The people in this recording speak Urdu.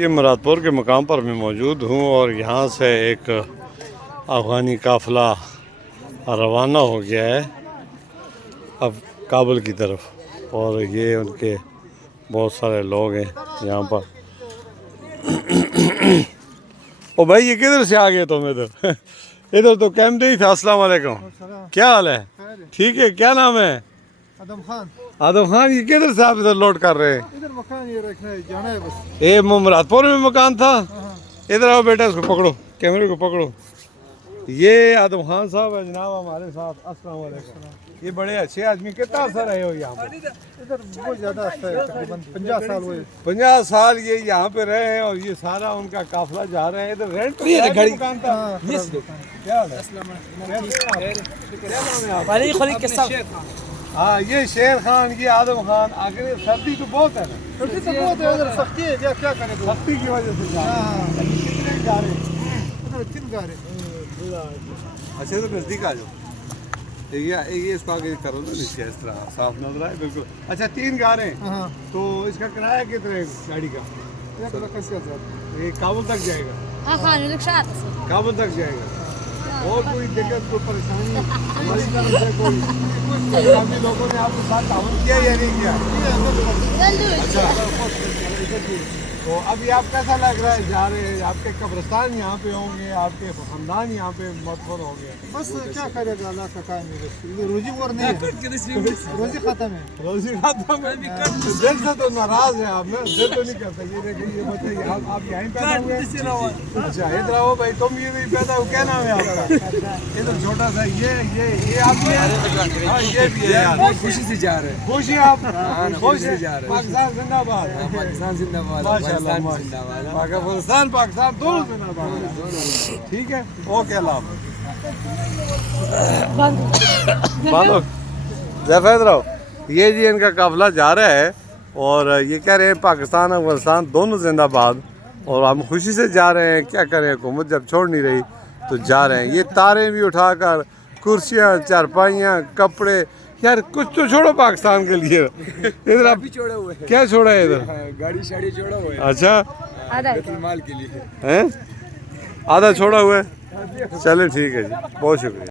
یہ مرادپور کے مقام پر میں موجود ہوں اور یہاں سے ایک افغانی قافلہ روانہ ہو گیا ہے اب کابل کی طرف، اور یہ ان کے بہت سارے لوگ ہیں یہاں پر۔ او بھائی یہ کدھر سے آ گئے تم ادھر؟ ادھر تو کیمپ نہیں تھا۔ السلام علیکم، کیا حال ہے؟ ٹھیک ہے، کیا نام ہے؟ آدم خان۔ آدم خان، یہ کدھر سے آپ ادھر لوڈ کر رہے ہیں؟ ادھر مکان یہ رکھنا ہے، جانا ہے بس۔ یہ مرادپور میں مکان تھا؟ ادھر آؤ بیٹا، اس کو پکڑو، کیمرے کو پکڑو۔ یہ آدم خان صاحب ہے جناب ہمارے ساتھ۔ السلام علیکم۔ یہ بڑے اچھے آدمی، کتنا عرصہ رہے ہو یہاں پر؟ ادھر بہت زیادہ عرصہ ہے، تقریباً 50 سال ہوئے۔ 50 سال یہ یہاں پہ رہے ہیں، اور یہ سارا ان کا قافلہ جا رہے ہیں۔ ادھر رینٹ نہیں مکان تھا؟ کیا حال ہے؟ ہاں، یہ شیر خان، یہ آدم خان۔ آخر سردی تو بہت ہے نا؟ سردی تو بہت ہے، ادھر سختی ہے، کیا کرے گا؟ سختی کی وجہ سے جا رہے ہیں۔ کتنے جا رہے ہیں؟ ادھر 3 گاڑی۔ اچھا تو نزدیک آ جاؤ، یہ اس کو آگے کرو نا نیچے، اس طرح صاف نظر آئے بالکل۔ اچھا 3 گاڑیں، تو اس کا کرایہ کتنا ہے گاڑی کا؟ یہ کابل تک جائے گا؟ کابل تک جائے گا؟ اور کوئی دقت، کوئی پریشانی ہماری طرف سے کوئی پنجابی لوگوں نے آپ کے ساتھ تعاون کیا یا نہیں کیا؟ اچھا، تو ابھی آپ کیسا لگ رہا ہے جا رہے ہیں؟ آپ کے قبرستان یہاں پہ ہوں گے، آپ کے خاندان یہاں پہ مدفون ہوں گے؟ بس کیا کرے گا، اللہ کا کام ہے، بس روزی اور نہیں ہے، روزی ختم ہے۔ روزی ختم ہے، دل سے تو ناراض ہیں آپ، میں دل تو نہیں کرتا۔ یہ دیکھیں، یہ بچے آپ یہیں پیدا ہوئے؟ اچھا ادھر آؤ بھائی، تم یہ نہیں پیدا ہو، کیا نام ہے آپ کا؟ ادھر چھوٹا سا یہ آپ کی ہے؟ ہاں یہ بھی ہے یار، خوشی سے جا رہے ہیں۔ خوشی آپ خوش ہیں؟ پاکستان زندہ باد، پاکستان زندہ باد، پاکستان پاکستان دونوں زندہ باد۔ ٹھیک ہے، اوکے، اللہ حافظ۔ زیفید رہو۔ یہ جی ان کا قافلہ جا رہا ہے، اور یہ کہہ رہے ہیں پاکستان افغانستان دونوں زندہ باد، اور ہم خوشی سے جا رہے ہیں۔ کیا کریں، حکومت جب چھوڑ نہیں رہی تو جا رہے ہیں۔ یہ تاریں بھی اٹھا کر، کرسیاں، چارپائیاں، کپڑے، یار کچھ تو چھوڑو پاکستان کے لیے۔ ادھر آپ چھوڑے ہوئے ہیں، کیا چھوڑا ہے ادھر؟ گاڑی شاڑی چھوڑا ہوئے ہیں، اچھا، بیت المال کے لیے آدھا چھوڑا ہوا ہے؟ چلے ٹھیک ہے جی، بہت شکریہ۔